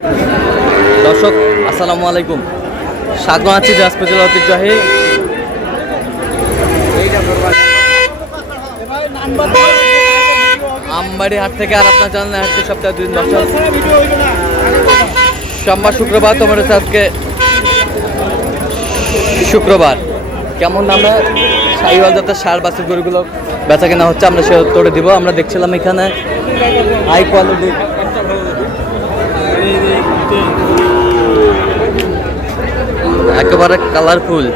দর্শক আসসালামু আলাইকুম, স্বাগত আছি দিনাজপুর জেলার ঐতিহ্যবাহী আমবাড়ি হাট থেকে। আর আপনার জানেন হাটটি সপ্তাহে 2 দিন বসে, সোমবার শুক্রবার। তোমার হচ্ছে আজকে শুক্রবার। কেমন দামে সাইওয়াল জাতের সার বাছুর গরুগুলো বেচা কেনা হচ্ছে আমরা সে উত্তরে দিব। আমরা দেখছিলাম এখানে হাই কোয়ালিটি একেবারে কালারফুল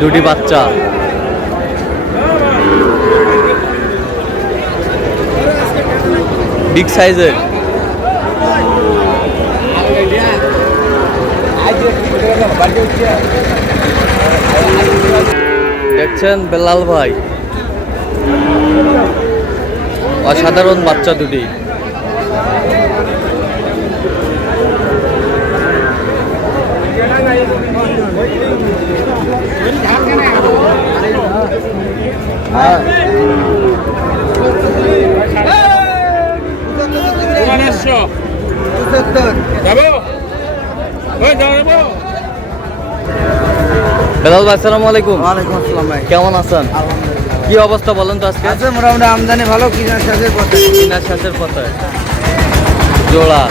দুটি বাচ্চা, বিগ সাইজের। দেখছেন বেলাল ভাই, অসাধারণ বাচ্চা দুটি। বেলাল ভাই আসসালামু আলাইকুম। ওয়ালাইকুম আসসালাম ভাই, কেমন আছেন? কি অবস্থা বলেন তো আজকে? আছে মোটামুটি আমদানি ভালো, কিনার শেষের পথে। কিনার শেষের পথে জোড়া।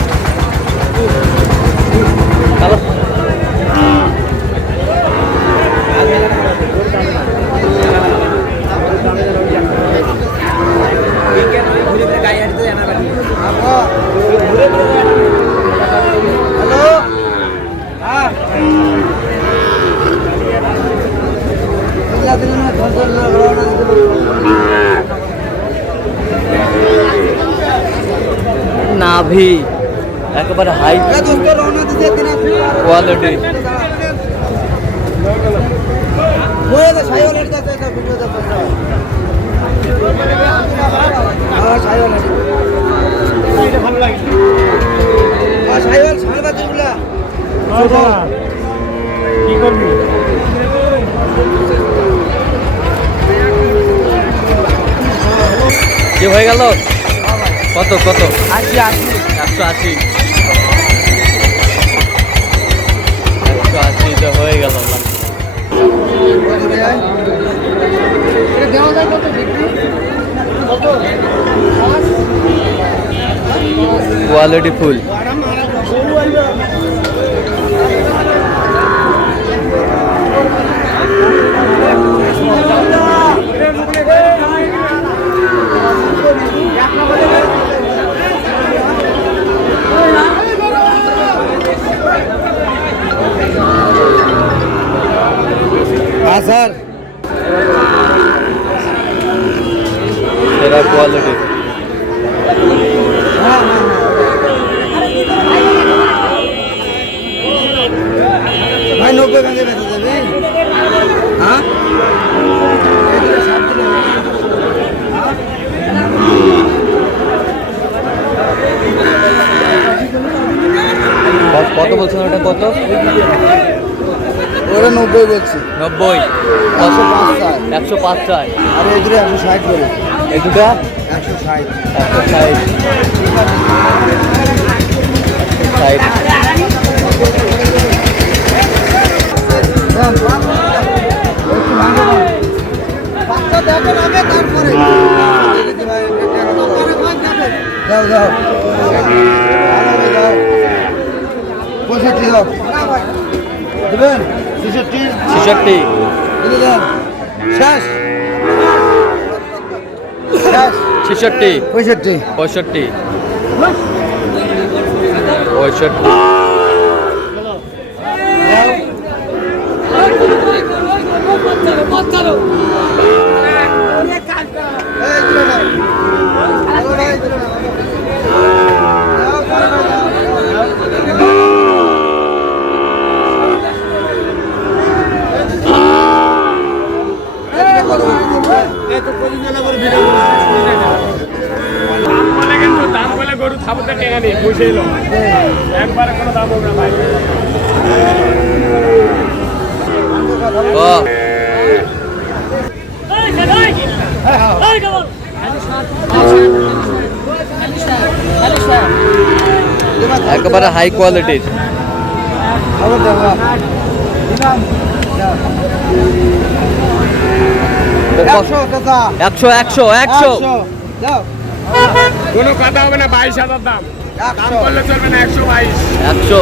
নাভি একেবারে হাই কোয়ালিটি। কি হয়ে গেল? কত কত? 180 তো হয়ে গেল। Quality full. স্যার সেরা কোয়ালিটি। ভাই 90 ভাঙে বেঁচে যাবে। হ্যাঁ কত বলছেন ওটা? কত? ওরা 90 বলছি। 90। 105 চাই। 105 চাই। আর এই দুটো 160 করে। এই দুটা 160। 160। বাচ্চা দেখেন আগে, তারপরে যাও যাও যাও 65 দাও দেবেন। 66 দিলে দেন। শেষ শেষ। 66 65 65 গরু থাপতে টেকা নেই, বসে এলো একবারে কোনো দাম হবে না ভাই। ও একেবারে হাই কোয়ালিটির। খবর দাও বাবা। দিলাম। যাও। 100 টাকা। 100 100 100 যাও। কোনো কথা হবে না, 22,000 দাম। দাম 100 করলে চলবে না, 122। 100।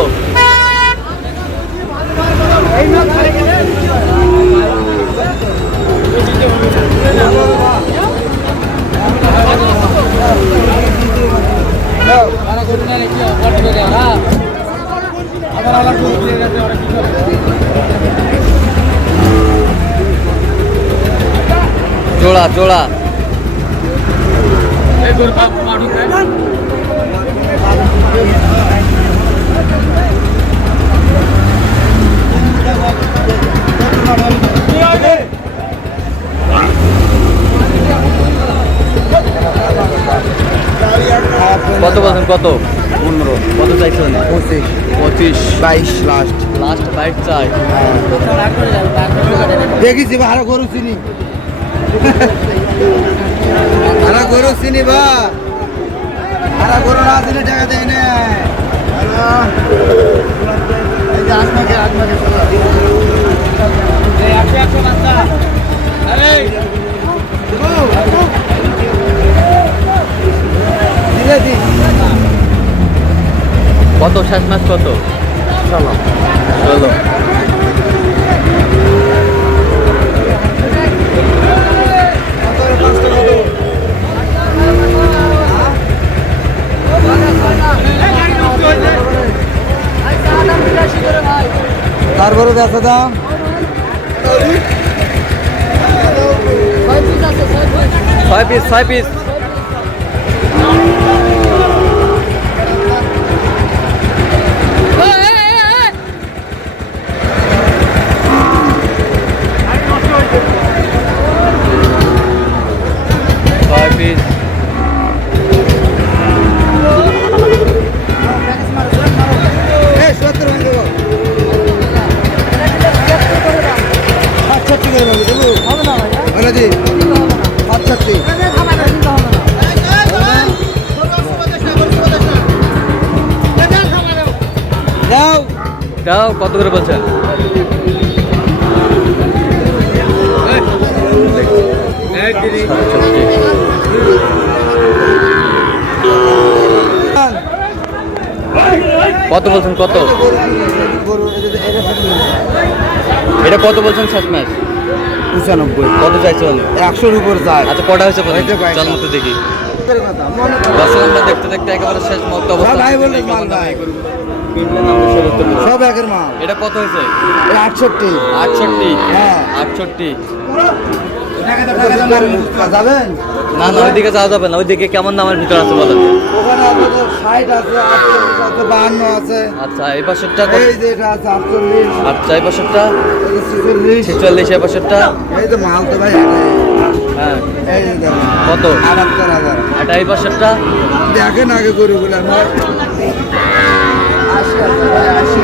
যাও। জোড়া জোড়া। এই তোর বাপ মাঠুক দেয়। কত বলছেন কত? 15 কত চাইছেন? 25 25 22 লাস্ট। লাস্ট 22 চাই। দেখিছি বা আরো গরু চিনি আরো গরু চিনি বা আরো গরু না চিনি টাকা দেয় না এই যে আজমাকে দিলে দি কত শেষ ম্যাচ কত? চলো 16। তারপরে বেচা দাম 6 পিস 6 পিস। এই 70 ভাঙ দেবো 65 করে ভাঙ দেবো হবে না ভাই বলে দি 65 যাও দাও কত করে বলছেন? কত বলছেন কত? এটা কত বলছেন শেষ ম্যাচ? 95 কত চাইছেন? 100 উপর যায় আচ্ছা কটা হয়েছে এই যে কয়টা। চল মতো দেখি। কথা মনে দর্শক আমরা দেখতে দেখতে একেবারে শেষ মুহূর্তে অবস্থা। ভাই বললেন মাল ভাই। সব একের মাল এটা কত হয়েছে? 68 68। হ্যাঁ 68। যাবেন না না ওইদিকে যাওয়া যাবে না, ওইদিকে কেমন দামের ভিতর আছে বলেন? ওখানে আপনাদের 60 আছে 48 আছে 52 আছে আচ্ছা এই পাশেরটা এই যে এটা আছে 48 আচ্ছা এই পাশেরটা এই যে 46 46, এই পাশেরটা এই যে মাল তো ভাই হ্যাঁ এই যে দেখেন কত? 78000 আর এই পাশেরটা দেখেন আগে গরুগুলো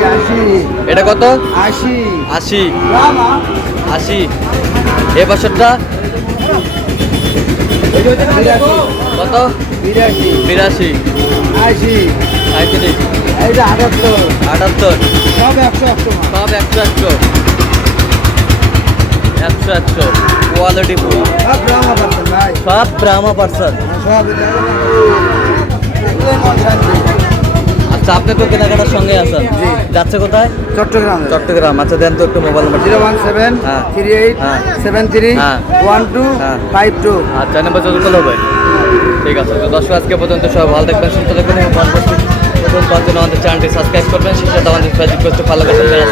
80 এটা কত? 80 80 রামা 80। এই পাশেরটা কত? 82 82 80 35 এই যে 78 78 সব 100 মাল সব 100 100 কোয়ালিটি ফুল সব রামা পাচ্ছেন ভাই সব ব্রাহ্মা পার্সন। সব আচ্ছা আপনি তো কেনাকাটার সঙ্গে আছেন, জি। যাচ্ছে কোথায়? চট্টগ্রাম চট্টগ্রাম। আচ্ছা দেন তো একটু মোবাইল নাম্বার। 017 হ্যাঁ। 38 হ্যাঁ। 73 হ্যাঁ। 12 হ্যাঁ। 52 আচ্ছা নাম্বার যত করলে হবে। ঠিক আছে তো দর্শক আজকে পর্যন্ত সবাই ভালো থাকবেন, সুস্থ থাকবেন এবং পরবর্তী নতুন কন্টেন্ট আমাদের চ্যানেলটি সাবস্ক্রাইব করবেন। সেই সাথে আমাদের ফেসবুক পেজটি ফলো করবেন।